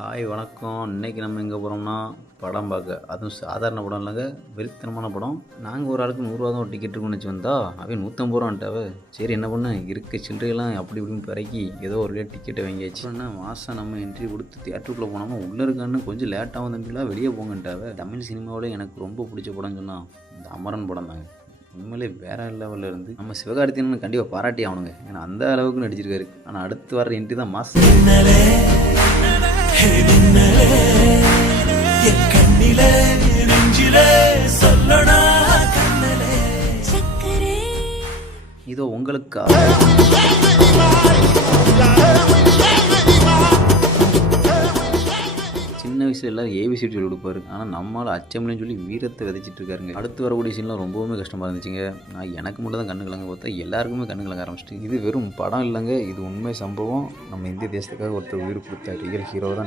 Hi வணக்கம். இன்றைக்கி நம்ம எங்கே போகிறோம்னா படம் பார்க்க. அதுவும் சாதாரண படம் இல்லைங்க, வெறித்தனமான படம். நாங்கள் ஒரு ஆளுக்கு 100 தான் ஒரு டிக்கெட் இருக்குன்னு வச்சு வந்தா அவன் 150 ரூபான்ட்டாவே. சரி என்ன பண்ணு, இருக்க சில்லறையெல்லாம் அப்படி இப்படின்னு பிறக்கி ஏதோ ஒரு டிக்கெட்டை வாங்கியாச்சு. என்ன மாதம் நம்ம என்ட்ரி கொடுத்து தியேட்டருக்குள்ளே போனோம்னா உள்ளே இருக்கான்னு கொஞ்சம் லேட்டாகவும் தம்பிலாம் வெளியே போங்கன்ட்டாவே. தமிழ் சினிமாவில் எனக்கு ரொம்ப பிடிச்ச படம்னு சொன்னால் இந்த அமரன் படம் தாங்க. உண்மையிலே வேற லெவலில் இருந்து நம்ம சிவகார்த்திகேயன் கண்டிப்பாக பாராட்டி ஆகணுங்க. ஏன்னா அந்த அளவுக்கு நடிச்சிருக்காரு. ஆனால் அடுத்து வர என்ட்ரி தான் மாஸ். இதோ உங்களுக்கு சின்ன வயசுல எல்லாரும் ஏபிசிடி சொல்லி கொடுப்பாரு. ஆனால் நம்மளால் அச்சமில்லைன்னு சொல்லி வீரத்தை விதைச்சிட்டு இருக்காருங்க. அடுத்து வரக்கூடிய சீன்லாம் ரொம்பவுமே கஷ்டமாக இருந்துச்சுங்க. நான் எனக்கு மட்டும் தான் கண்ணு கலங்க பார்த்தா எல்லாருக்குமே கண்ணு கலங்க ஆரம்பிச்சிட்டு. இது வெறும் படம் இல்லைங்க, இது உண்மை சம்பவம். நம்ம இந்திய தேசத்துக்காக ஒருத்தர் உயிர் கொடுத்த ரியல் ஹீரோ தான்.